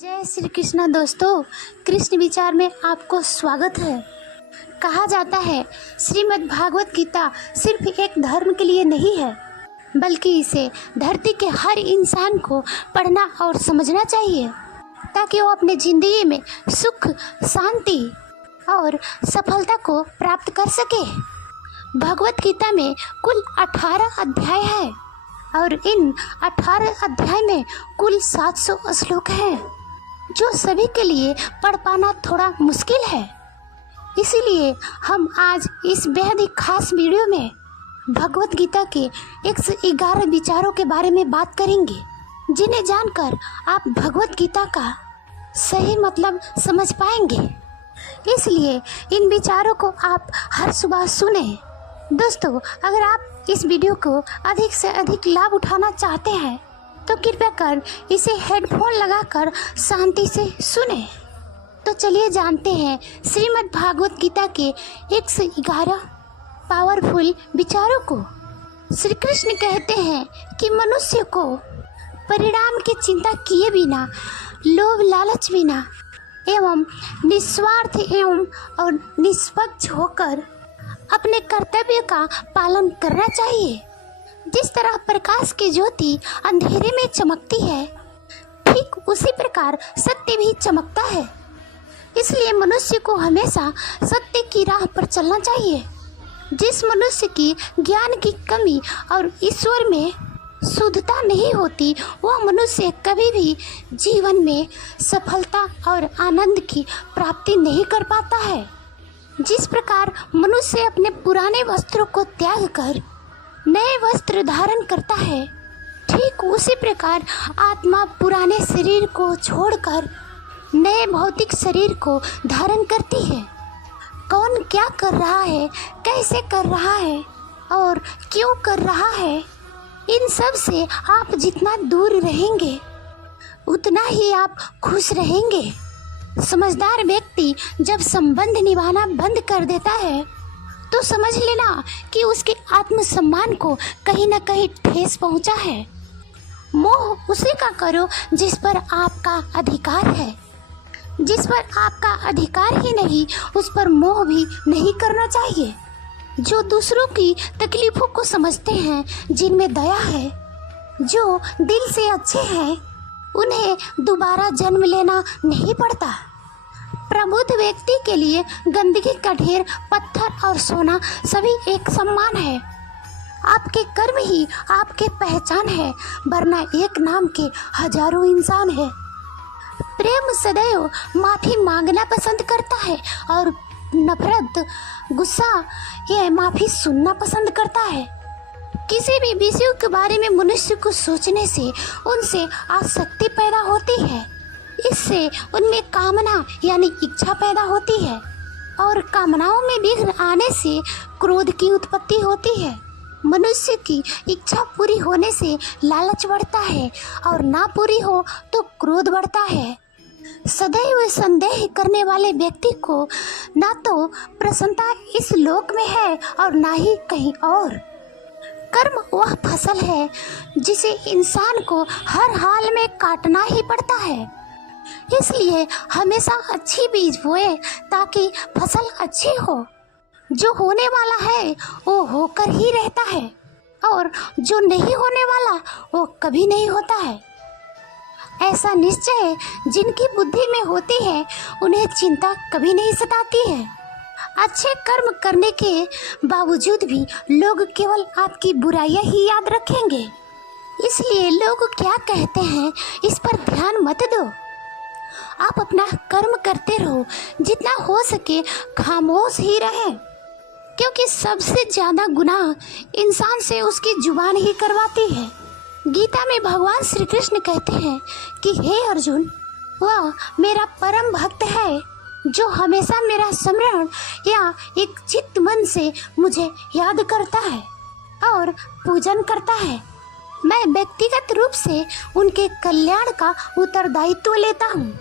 जय श्री कृष्णा दोस्तों, कृष्ण विचार में आपको स्वागत है। कहा जाता है श्रीमद् भागवत गीता सिर्फ एक धर्म के लिए नहीं है, बल्कि इसे धरती के हर इंसान को पढ़ना और समझना चाहिए ताकि वो अपने ज़िंदगी में सुख, शांति और सफलता को प्राप्त कर सके। भगवत गीता में कुल 18 अध्याय है और इन 18 अध्याय में कुल 700 श्लोक हैं, जो सभी के लिए पढ़ पाना थोड़ा मुश्किल है। इसीलिए हम आज इस बेहद ही खास वीडियो में भगवत गीता के 111 विचारों के बारे में बात करेंगे, जिन्हें जानकर आप भगवत गीता का सही मतलब समझ पाएंगे। इसलिए इन विचारों को आप हर सुबह सुने। दोस्तों, अगर आप इस वीडियो को अधिक से अधिक लाभ उठाना चाहते हैं तो कृपया कर इसे हेडफोन लगाकर शांति से सुने। तो चलिए जानते हैं श्रीमद् भागवत गीता के 111 पावरफुल विचारों को। श्री कृष्ण कहते हैं कि मनुष्य को परिणाम की चिंता किए बिना, लोभ लालच बिना एवं निस्वार्थ एवं और निष्पक्ष होकर अपने कर्तव्य का पालन करना चाहिए। जिस तरह प्रकाश की ज्योति अंधेरे में चमकती है, ठीक उसी प्रकार सत्य भी चमकता है। इसलिए मनुष्य को हमेशा सत्य की राह पर चलना चाहिए। जिस मनुष्य की ज्ञान की कमी और ईश्वर में शुद्धता नहीं होती, वह मनुष्य कभी भी जीवन में सफलता और आनंद की प्राप्ति नहीं कर पाता है। जिस प्रकार मनुष्य अपने पुराने वस्त्रों को त्याग कर नए वस्त्र धारण करता है, ठीक उसी प्रकार आत्मा पुराने शरीर को छोड़कर नए भौतिक शरीर को धारण करती है। कौन क्या कर रहा है, कैसे कर रहा है और क्यों कर रहा है, इन सब से आप जितना दूर रहेंगे उतना ही आप खुश रहेंगे। समझदार व्यक्ति जब संबंध निभाना बंद कर देता है तो समझ लेना कि उसके आत्मसम्मान को कहीं न कहीं ठेस पहुंचा है। मोह उसी का करो जिस पर आपका अधिकार है। जिस पर आपका अधिकार ही नहीं, उस पर मोह भी नहीं करना चाहिए। जो दूसरों की तकलीफों को समझते हैं, जिनमें दया है, जो दिल से अच्छे हैं, उन्हें दोबारा जन्म लेना नहीं पड़ता। प्रबुद्ध व्यक्ति के लिए गंदगी का ढेर, पत्थर और सोना सभी एक समान है। आपके कर्म ही आपके पहचान है, वरना एक नाम के हजारों इंसान है। प्रेम सदैव माफी मांगना पसंद करता है और नफरत, गुस्सा या माफी सुनना पसंद करता है। किसी भी विषय के बारे में मनुष्य को सोचने से उनसे आसक्ति पैदा होती है। इससे उनमें कामना यानी इच्छा पैदा होती है और कामनाओं में विघ्न आने से क्रोध की उत्पत्ति होती है। मनुष्य की इच्छा पूरी होने से लालच बढ़ता है और ना पूरी हो तो क्रोध बढ़ता है। सदैव संदेह करने वाले व्यक्ति को ना तो प्रसन्नता इस लोक में है और ना ही कहीं और। कर्म वह फसल है जिसे इंसान को हर हाल में काटना ही पड़ता है। इसलिए हमेशा अच्छी बीज बोए ताकि फसल अच्छी हो। जो होने वाला है वो होकर ही रहता है और जो नहीं होने वाला वो कभी नहीं होता है। ऐसा निश्चय जिनकी बुद्धि में होती है, उन्हें चिंता कभी नहीं सताती है। अच्छे कर्म करने के बावजूद भी लोग केवल आपकी बुराइयां ही याद रखेंगे। इसलिए लोग क्या कहते हैं इस पर ध्यान मत दो। आप अपना कर्म करते रहो, जितना हो सके खामोश ही रहे, क्योंकि सबसे ज्यादा गुनाह इंसान से उसकी जुबान ही करवाती है। गीता में भगवान श्री कृष्ण कहते हैं कि हे अर्जुन, वह मेरा परम भक्त है जो हमेशा मेरा स्मरण या एक चित्त मन से मुझे याद करता है और पूजन करता है। मैं व्यक्तिगत रूप से उनके कल्याण का उत्तरदायित्व लेता हूँ।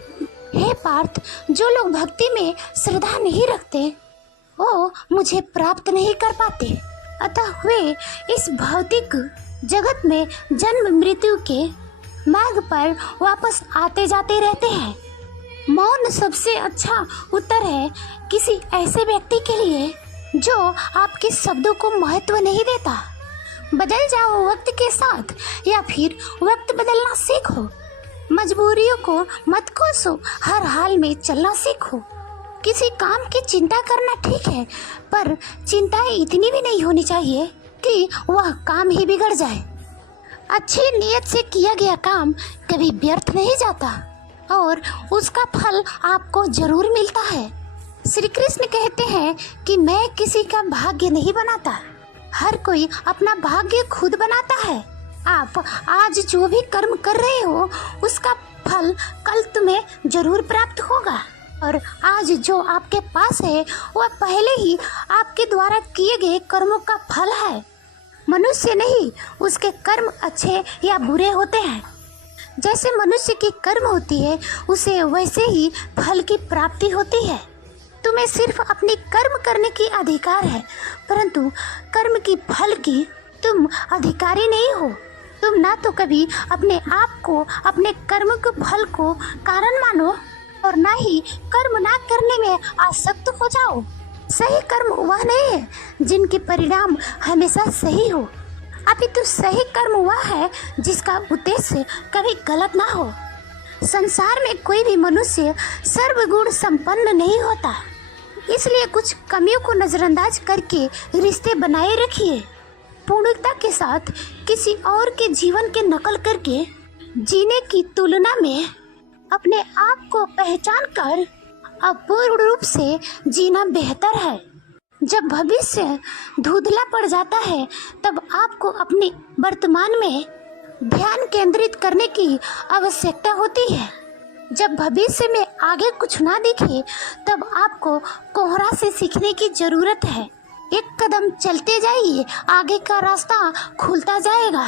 हे पार्थ, जो लोग भक्ति में श्रद्धा नहीं रखते वो मुझे प्राप्त नहीं कर पाते। अतः वे इस भौतिक जगत में जन्म मृत्यु के मार्ग पर वापस आते जाते रहते हैं। मौन सबसे अच्छा उत्तर है किसी ऐसे व्यक्ति के लिए जो आपके शब्दों को महत्व नहीं देता। बदल जाओ वक्त के साथ या फिर वक्त बदलना सीखो। मजबूरियों को मत कोसो, हर हाल में चलना सीखो। किसी काम की चिंता करना ठीक है, पर चिंताएं इतनी भी नहीं होनी चाहिए कि वह काम ही बिगड़ जाए। अच्छी नीयत से किया गया काम कभी व्यर्थ नहीं जाता और उसका फल आपको जरूर मिलता है। श्री कृष्ण कहते हैं कि मैं किसी का भाग्य नहीं बनाता, हर कोई अपना भाग्य खुद बनाता है। आप आज जो भी कर्म कर रहे हो उसका फल कल तुम्हें जरूर प्राप्त होगा, और आज जो आपके पास है वह पहले ही आपके द्वारा किए गए कर्मों का फल है। मनुष्य नहीं, उसके कर्म अच्छे या बुरे होते हैं। जैसे मनुष्य की कर्म होती है उसे वैसे ही फल की प्राप्ति होती है। तुम्हें सिर्फ अपनी कर्म करने की अधिकार है, परंतु कर्म की फल की तुम अधिकारी नहीं हो। तुम ना तो कभी अपने आप को अपने कर्म के फल को कारण मानो और ना ही कर्म ना करने में आसक्त हो जाओ। सही कर्म वह नहीं है जिनके परिणाम हमेशा सही हो, अपितु सही कर्म वह है जिसका उद्देश्य कभी गलत ना हो। संसार में कोई भी मनुष्य सर्वगुण संपन्न नहीं होता, इसलिए कुछ कमियों को नजरअंदाज करके रिश्ते बनाए रखिए। पूर्णता के साथ किसी और के जीवन के नकल करके जीने की तुलना में अपने आप को पहचान कर अपूर्ण रूप से जीना बेहतर है। जब भविष्य धुंधला पड़ जाता है तब आपको अपने वर्तमान में ध्यान केंद्रित करने की आवश्यकता होती है। जब भविष्य में आगे कुछ ना दिखे तब आपको कोहरा से सीखने की जरूरत है। एक कदम चलते जाइए, आगे का रास्ता खुलता जाएगा।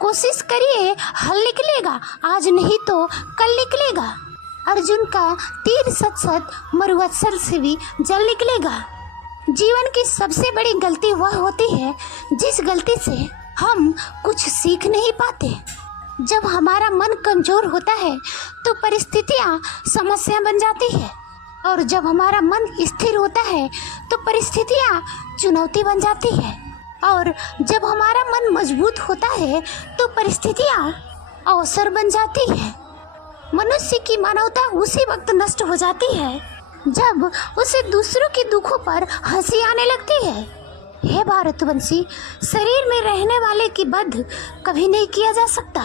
कोशिश करिए, हल निकलेगा, आज नहीं तो कल निकलेगा। अर्जुन का तीर सत सत मरुवत्सल से भी जल निकलेगा। जीवन की सबसे बड़ी गलती वह होती है जिस गलती से हम कुछ सीख नहीं पाते। जब हमारा मन कमजोर होता है तो परिस्थितियाँ समस्या बन जाती है, और जब हमारा मन स्थिर होता है तो परिस्थितियाँ चुनौती बन जाती है, और जब हमारा मन मजबूत होता है तो परिस्थितियाँ अवसर बन जाती है। मनुष्य की मानवता उसी वक्त नष्ट हो जाती है जब उसे दूसरों के दुखों पर हंसी आने लगती है। हे भारतवंशी, शरीर में रहने वाले की वध कभी नहीं किया जा सकता,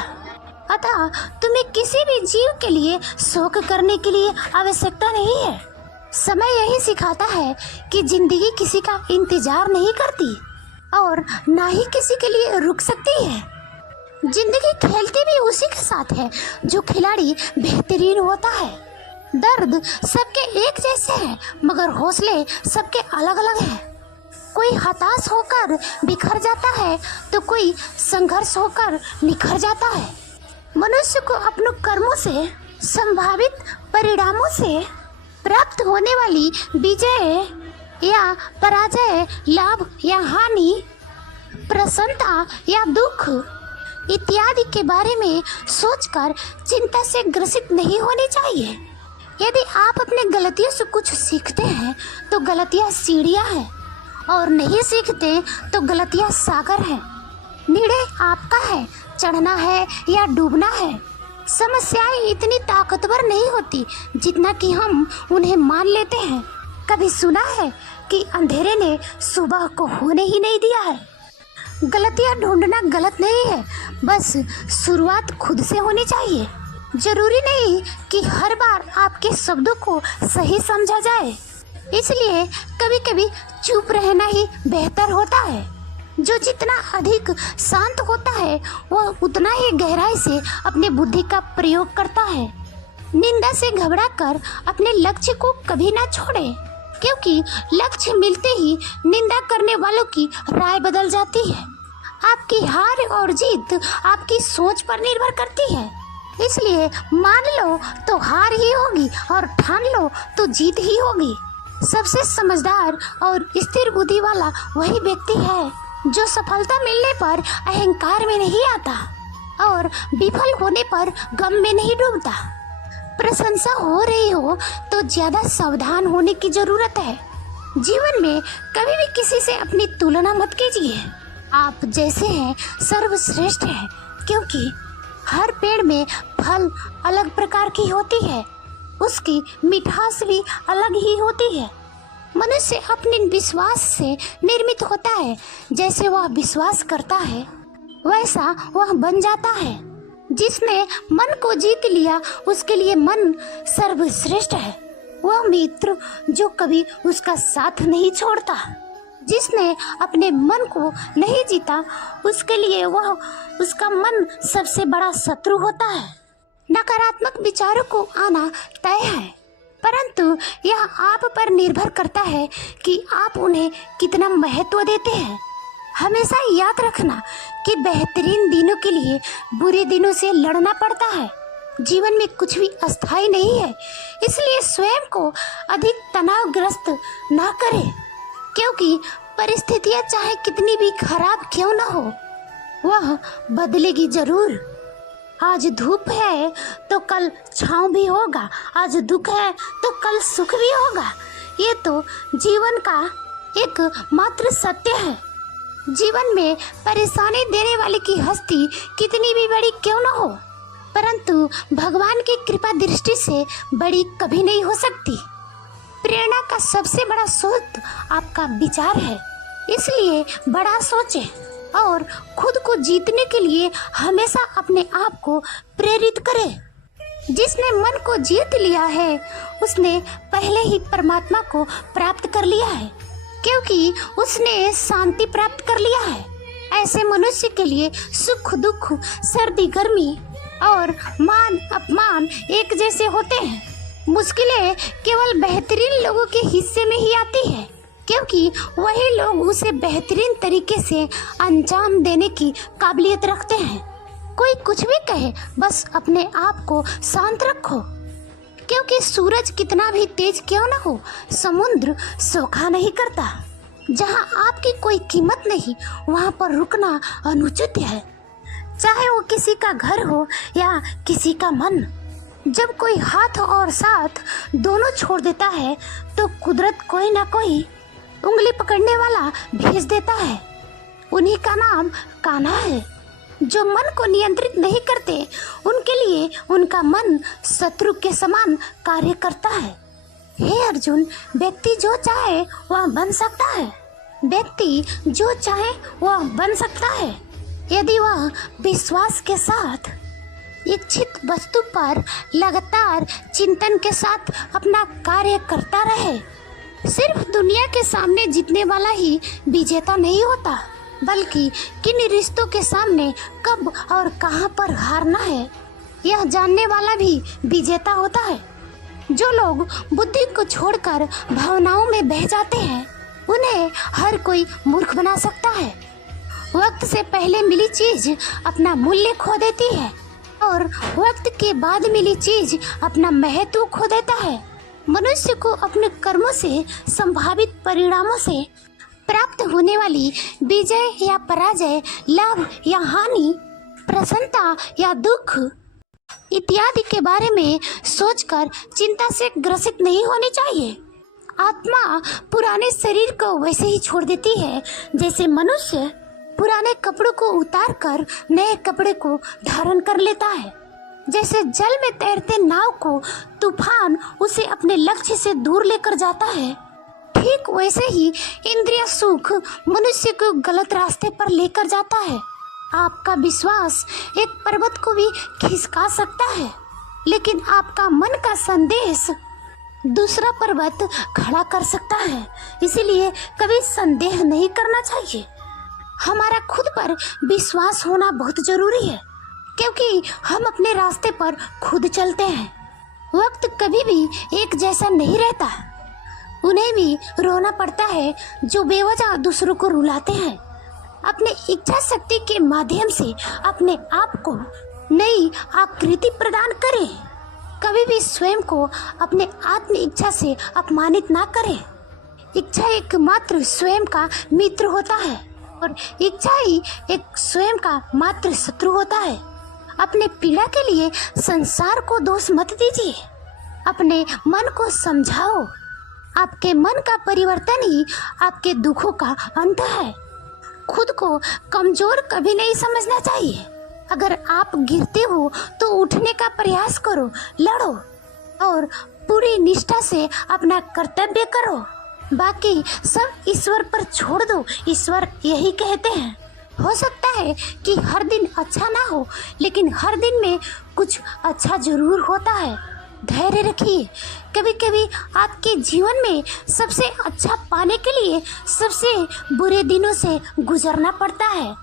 अतः तुम्हें किसी भी जीव के लिए शोक करने के लिए आवश्यकता नहीं है। समय यही सिखाता है कि जिंदगी किसी का इंतजार नहीं करती और ना ही किसी के लिए रुक सकती है। जिंदगी खेलती भी उसी के साथ है जो खिलाड़ी बेहतरीन होता है। दर्द सबके एक जैसे हैं, मगर हौसले सबके अलग अलग हैं। कोई हताश होकर बिखर जाता है तो कोई संघर्ष होकर निखर जाता है। मनुष्य को अपनों कर्मों से संभावित परिणामों से प्राप्त होने वाली विजय या पराजय, लाभ या हानि, प्रसन्नता या दुख इत्यादि के बारे में सोचकर चिंता से ग्रसित नहीं होनी चाहिए। यदि आप अपने गलतियों से कुछ सीखते हैं तो गलतियाँ सीढ़ियाँ हैं, और नहीं सीखते तो गलतियाँ सागर हैं। निर्णय आपका है, चढ़ना है या डूबना है। समस्याएं इतनी ताकतवर नहीं होती जितना कि हम उन्हें मान लेते हैं। कभी सुना है कि अंधेरे ने सुबह को होने ही नहीं दिया है। गलतियां ढूंढना गलत नहीं है, बस शुरुआत खुद से होनी चाहिए। जरूरी नहीं कि हर बार आपके शब्दों को सही समझा जाए, इसलिए कभी कभी चुप रहना ही बेहतर होता है। जो जितना अधिक शांत होता है वह उतना ही गहराई से अपनी बुद्धि का प्रयोग करता है। निंदा से घबराकर अपने लक्ष्य को कभी ना छोड़े, क्योंकि लक्ष्य मिलते ही निंदा करने वालों की राय बदल जाती है। आपकी हार और जीत आपकी सोच पर निर्भर करती है, इसलिए मान लो तो हार ही होगी और ठान लो तो जीत ही होगी। सबसे समझदार और स्थिर बुद्धि वाला वही व्यक्ति है जो सफलता मिलने पर अहंकार में नहीं आता। और विफल होने पर गम में नहीं डूबता। प्रशंसा हो रही हो तो ज्यादा सावधान होने की जरूरत है। जीवन में कभी भी किसी से अपनी तुलना मत कीजिए। आप जैसे हैं सर्वश्रेष्ठ हैं, क्योंकि हर पेड़ में फल अलग प्रकार की होती है, उसकी मिठास भी अलग ही होती है। मनुष्य अपने विश्वास से निर्मित होता है। जैसे वह विश्वास करता है वैसा वह बन जाता है। जिसने मन को जीत लिया उसके लिए मन सर्वश्रेष्ठ है। वह मित्र जो कभी उसका साथ नहीं छोड़ता। जिसने अपने मन को नहीं जीता उसके लिए वह उसका मन सबसे बड़ा शत्रु होता है। नकारात्मक विचारों को आना तय है, परंतु यह आप पर निर्भर करता है कि आप उन्हें कितना महत्व देते हैं। हमेशा याद रखना कि बेहतरीन दिनों के लिए बुरे दिनों से लड़ना पड़ता है। जीवन में कुछ भी अस्थायी नहीं है, इसलिए स्वयं को अधिक तनावग्रस्त ना करें, क्योंकि परिस्थितियां चाहे कितनी भी खराब क्यों ना हो वह बदलेगी जरूर। आज धूप है तो कल छाँव भी होगा, आज दुख है तो कल सुख भी होगा। ये तो जीवन का एक मात्र सत्य है। जीवन में परेशानी देने वाले की हस्ती कितनी भी बड़ी क्यों न हो, परंतु भगवान की कृपा दृष्टि से बड़ी कभी नहीं हो सकती। प्रेरणा का सबसे बड़ा स्रोत आपका विचार है, इसलिए बड़ा सोचें और खुद को जीतने के लिए हमेशा अपने आप को प्रेरित करें। जिसने मन को जीत लिया है उसने पहले ही परमात्मा को प्राप्त कर लिया है, क्योंकि उसने शांति प्राप्त कर लिया है। ऐसे मनुष्य के लिए सुख दुख, सर्दी गर्मी और मान अपमान एक जैसे होते हैं। मुश्किलें केवल बेहतरीन लोगों के हिस्से में ही आती है, क्योंकि वही लोग उसे बेहतरीन तरीके से अंजाम देने की काबिलियत रखते हैं। कोई कुछ भी कहे, बस अपने आप को शांत रखो, क्योंकि सूरज कितना भी तेज क्यों ना हो समुद्र सोखा नहीं करता। जहाँ आपकी कोई कीमत नहीं वहाँ पर रुकना अनुचित है, चाहे वो किसी का घर हो या किसी का मन। जब कोई हाथ और साथ दोनों छोड़ देता है तो कुदरत कोई ना कोई उंगली पकड़ने वाला भेज देता है। उन्हीं का नाम कान्हा है। जो मन को नियंत्रित नहीं करते उनके लिए उनका मन शत्रु के समान कार्य करता है। हे अर्जुन, व्यक्ति जो चाहे वह बन सकता है। व्यक्ति जो चाहे वह बन सकता है यदि वह विश्वास के साथ इच्छित वस्तु पर लगातार चिंतन के साथ अपना कार्य करता रहे। सिर्फ दुनिया के सामने जीतने वाला ही विजेता नहीं होता, बल्कि किन रिश्तों के सामने कब और कहां पर हारना है यह जानने वाला भी विजेता होता है। जो लोग बुद्धि को छोड़कर भावनाओं में बह जाते हैं उन्हें हर कोई मूर्ख बना सकता है। वक्त से पहले मिली चीज अपना मूल्य खो देती है और वक्त के बाद मिली चीज अपना महत्व खो देता है। मनुष्य को अपने कर्मों से संभावित परिणामों से प्राप्त होने वाली विजय या पराजय, लाभ या हानि, प्रसन्नता या दुख इत्यादि के बारे में सोचकर चिंता से ग्रसित नहीं होनी चाहिए। आत्मा पुराने शरीर को वैसे ही छोड़ देती है जैसे मनुष्य पुराने कपड़ों को उतार कर नए कपड़े को धारण कर लेता है। जैसे जल में तैरते नाव को तूफान उसे अपने लक्ष्य से दूर लेकर जाता है, ठीक वैसे ही इंद्रिय सुख मनुष्य को गलत रास्ते पर लेकर जाता है। आपका विश्वास एक पर्वत को भी खिसका सकता है, लेकिन आपका मन का संदेश दूसरा पर्वत खड़ा कर सकता है। इसीलिए कभी संदेह नहीं करना चाहिए। हमारा खुद पर विश्वास होना बहुत जरूरी है, क्योंकि हम अपने रास्ते पर खुद चलते हैं। वक्त कभी भी एक जैसा नहीं रहता। उन्हें भी रोना पड़ता है जो बेवजह दूसरों को रुलाते हैं। अपने इच्छा शक्ति के माध्यम से अपने आप को नई आकृति प्रदान करें। कभी भी स्वयं को अपने आत्म इच्छा से अपमानित ना करें। इच्छा एकमात्र स्वयं का मित्र होता है और इच्छा ही एक स्वयं का मात्र शत्रु होता है। अपने पीड़ा के लिए संसार को दोष मत दीजिए। अपने मन को समझाओ। आपके मन का परिवर्तन ही आपके दुखों का अंत है। खुद को कमजोर कभी नहीं समझना चाहिए। अगर आप गिरते हो तो उठने का प्रयास करो, लड़ो और पूरी निष्ठा से अपना कर्तव्य करो। बाकी सब ईश्वर पर छोड़ दो। ईश्वर यही कहते हैं। हो सकता है कि हर दिन अच्छा ना हो, लेकिन हर दिन में कुछ अच्छा जरूर होता है। धैर्य रखिए। कभी कभी आपके जीवन में सबसे अच्छा पाने के लिए सबसे बुरे दिनों से गुजरना पड़ता है।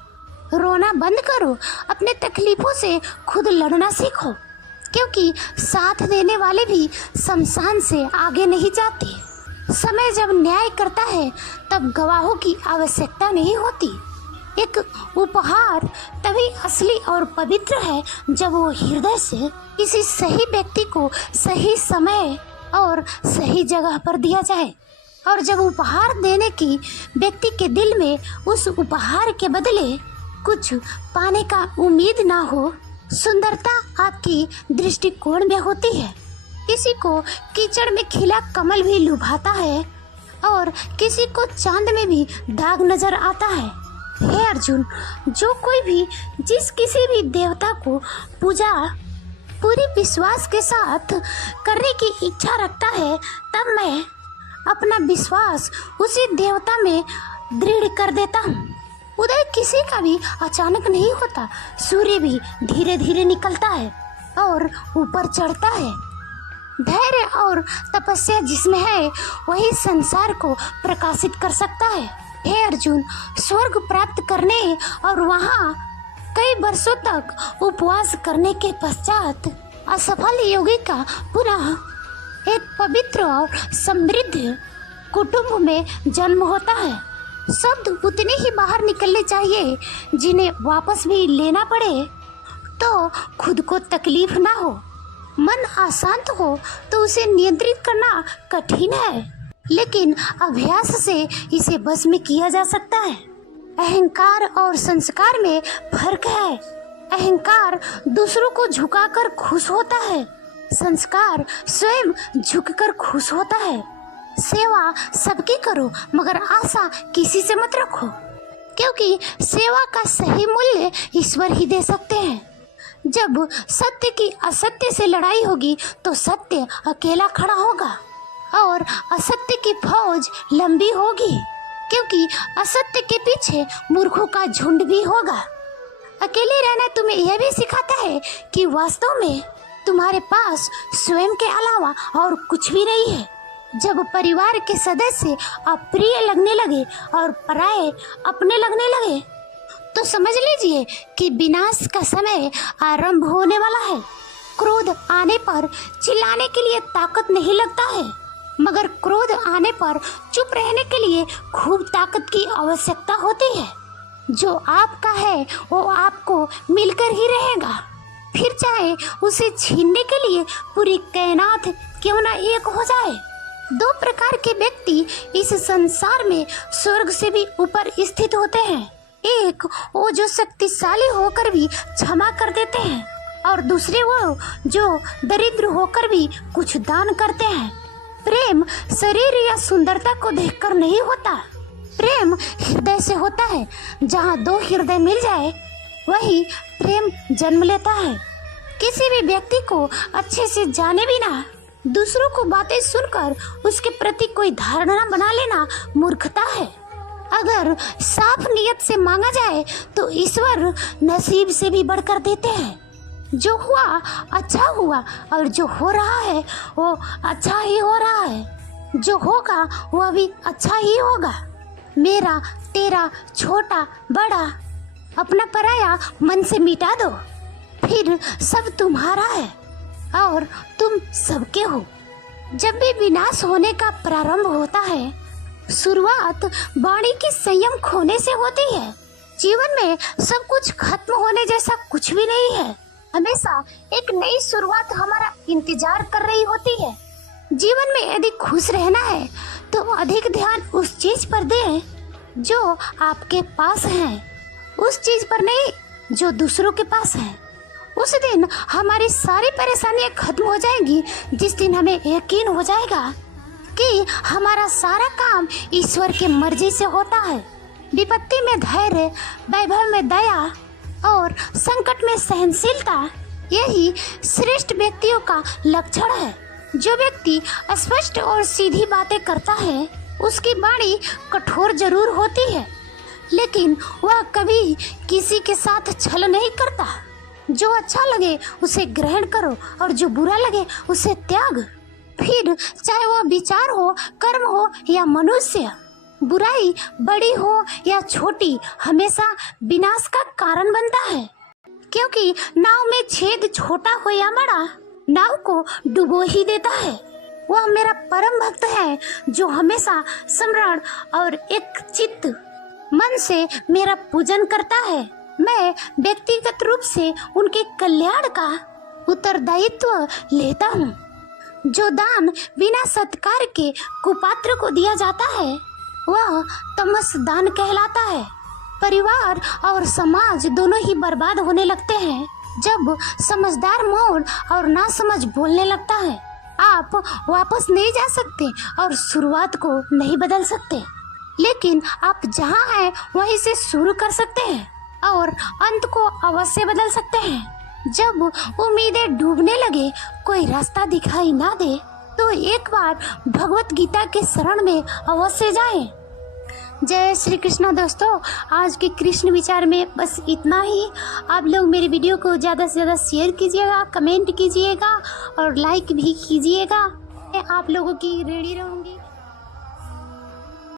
रोना बंद करो। अपने तकलीफों से खुद लड़ना सीखो, क्योंकि साथ देने वाले भी शमशान से आगे नहीं जाते। समय जब न्याय करता है तब गवाहों की आवश्यकता नहीं होती। एक उपहार तभी असली और पवित्र है जब वो हृदय से किसी सही व्यक्ति को सही समय और सही जगह पर दिया जाए। और जब उपहार देने की व्यक्ति के दिल में उस उपहार के बदले कुछ पाने का उम्मीद ना हो। सुंदरता आपकी दृष्टिकोण में होती है। किसी को कीचड़ में खिला कमल भी लुभाता है और किसी को चांद में भी दाग नजर आता है। हे अर्जुन, जो कोई भी जिस किसी भी देवता को पूजा पूरी विश्वास के साथ करने की इच्छा रखता है, तब मैं अपना विश्वास उसी देवता में दृढ़ कर देता हूँ। उदय किसी का भी अचानक नहीं होता। सूर्य भी धीरे धीरे निकलता है और ऊपर चढ़ता है। धैर्य और तपस्या जिसमें है वही संसार को प्रकाशित कर सकता है। हे अर्जुन, स्वर्ग प्राप्त करने और वहाँ कई वर्षों तक उपवास करने के पश्चात असफल योगी का पुनः एक पवित्र और समृद्ध कुटुंब में जन्म होता है। शब्द उतने ही बाहर निकलने चाहिए जिन्हें वापस भी लेना पड़े तो खुद को तकलीफ ना हो। मन अशांत हो तो उसे नियंत्रित करना कठिन है, लेकिन अभ्यास से इसे बस में किया जा सकता है। अहंकार और संस्कार में फर्क है। अहंकार दूसरों को झुकाकर खुश होता है, संस्कार स्वयं झुककर खुश होता है। सेवा सबकी करो, मगर आशा किसी से मत रखो, क्योंकि सेवा का सही मूल्य ईश्वर ही दे सकते हैं। जब सत्य की असत्य से लड़ाई होगी तो सत्य अकेला खड़ा होगा और असत्य की फौज लंबी होगी, क्योंकि असत्य के पीछे मूर्खों का झुंड भी होगा। अकेले रहना तुम्हें यह भी सिखाता है कि वास्तव में तुम्हारे पास स्वयं के अलावा और कुछ भी नहीं है। जब परिवार के सदस्य अप्रिय लगने लगे और पराये अपने लगने लगे तो समझ लीजिए कि विनाश का समय आरंभ होने वाला है। क्रोध आने पर चिल्लाने के लिए ताकत नहीं लगता है, मगर क्रोध आने पर चुप रहने के लिए खूब ताकत की आवश्यकता होती है। जो आपका है वो आपको मिलकर ही रहेगा, फिर चाहे उसे छीनने के लिए पूरी कायनात क्यों ना एक हो जाए। दो प्रकार के व्यक्ति इस संसार में स्वर्ग से भी ऊपर स्थित होते हैं। एक वो जो शक्तिशाली होकर भी क्षमा कर देते हैं, और दूसरे वो जो दरिद्र होकर भी कुछ दान करते हैं। प्रेम शरीर या सुंदरता को देखकर नहीं होता, प्रेम हृदय से होता है। जहाँ दो हृदय मिल जाए वही प्रेम जन्म लेता है। किसी भी व्यक्ति को अच्छे से जाने बिना दूसरों को बातें सुनकर उसके प्रति कोई धारणा बना लेना मूर्खता है। अगर साफ नियत से मांगा जाए तो ईश्वर नसीब से भी बढ़कर देते हैं। जो हुआ अच्छा हुआ, और जो हो रहा है वो अच्छा ही हो रहा है। जो होगा वह भी अच्छा ही होगा। मेरा तेरा छोटा बड़ा अपना पराया मन से मिटा दो, फिर सब तुम्हारा है और तुम सबके हो। जब भी विनाश होने का प्रारंभ होता है, शुरुआत वाणी की संयम खोने से होती है। जीवन में सब कुछ खत्म होने जैसा कुछ भी नहीं है। हमेशा एक नई शुरुआत हमारा इंतजार कर रही होती है। जीवन में यदि खुश रहना है तो अधिक ध्यान उस चीज पर दें जो आपके पास है, उस चीज पर नहीं जो दूसरों के पास है। उस दिन हमारी सारी परेशानियां खत्म हो जाएंगी, जिस दिन हमें यकीन हो जाएगा कि हमारा सारा काम ईश्वर की मर्जी से होता है। विपत्ति में धैर्य, वैभव में दया और संकट में सहनशीलता, यही श्रेष्ठ व्यक्तियों का लक्षण है। जो व्यक्ति स्पष्ट और सीधी बातें करता है, उसकी वाणी कठोर जरूर होती है, लेकिन वह कभी किसी के साथ छल नहीं करता। जो अच्छा लगे उसे ग्रहण करो और जो बुरा लगे उसे त्याग। फिर चाहे वह विचार हो, कर्म हो या मनुष्य, बुराई बड़ी हो या छोटी हमेशा विनाश का कारण बनता है, क्योंकि नाव में छेद छोटा हो या बड़ा, नाव को डुबो ही देता है। वह मेरा परम भक्त है जो हमेशा स्मरण और एक चित्त मन से मेरा पूजन करता है। मैं व्यक्तिगत रूप से उनके कल्याण का उत्तरदायित्व लेता हूँ। जो दान बिना सत्कार के कुपात्र को दिया जाता है, वह तमस दान कहलाता है। परिवार और समाज दोनों ही बर्बाद होने लगते हैं जब समझदार मौन और नासमझ बोलने लगता है। आप वापस नहीं जा सकते और शुरुआत को नहीं बदल सकते, लेकिन आप जहाँ हैं वहीं से शुरू कर सकते हैं और अंत को अवश्य बदल सकते हैं। जब उम्मीदें डूबने लगे, कोई रास्ता दिखाई ना दे, तो एक बार भगवत गीता के शरण में अवश्य जाएं। जय श्री कृष्ण। दोस्तों, आज के कृष्ण विचार में बस इतना ही। आप लोग मेरे वीडियो को ज़्यादा से ज़्यादा शेयर कीजिएगा, कमेंट कीजिएगा और लाइक भी कीजिएगा। मैं आप लोगों की रेडी रहूँगी।